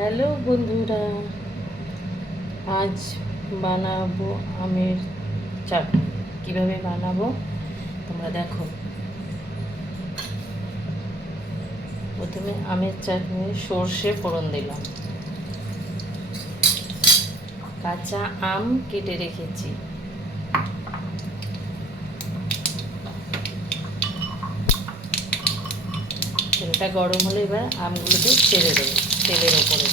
Hello বন্ধুরা, আজ বানাবো আমের চাটনি। কীভাবে বানাবো? তোমরা দেখো। প্রথমে আমের চাটনি সর্ষে ফোড়ন দিলাম। কাঁচা আম কেটে রেখেছি। তেলটা গরম হলে এবার আমগুলোকে ছেড়ে দেবো। তেলের ওপরে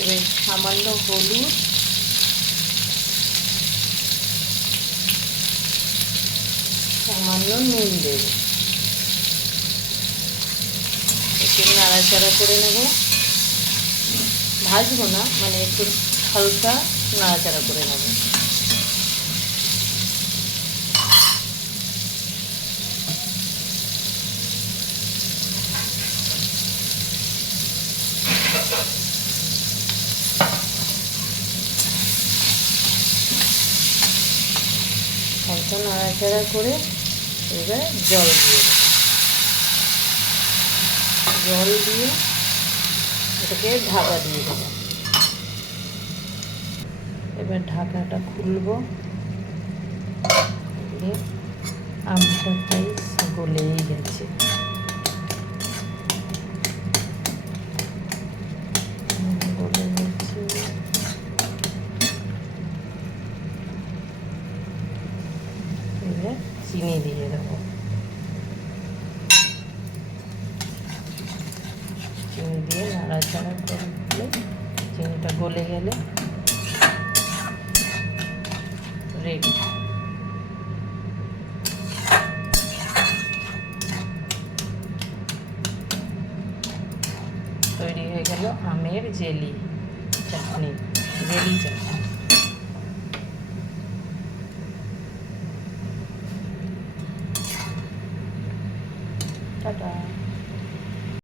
এবার সামান্য হলুদ। সামান্য নুন দেব। একটু নাড়াচাড়া করে নেব। ভাজবো না মানে একটু হালকা নাড়াচাড়া করে নেব। হালকা নাড়াচাড়া করে এবার জল দিয়ে জল দিয়ে এটাকে ঢাকা দিয়ে দেবো। এবার ঢাকাটা খুলবো। আমটা প্রায় গলেই গেছে উম, গলে গেছে এবার চিনি দিয়ে দেবো। চিনি দিয়ে নাড়াচাড়া করে দিলে চিনিটা গলে গেলে রেডি তৈরি হয়ে গেল আমের জেলি চাটনি জেলি চাটনি। 好的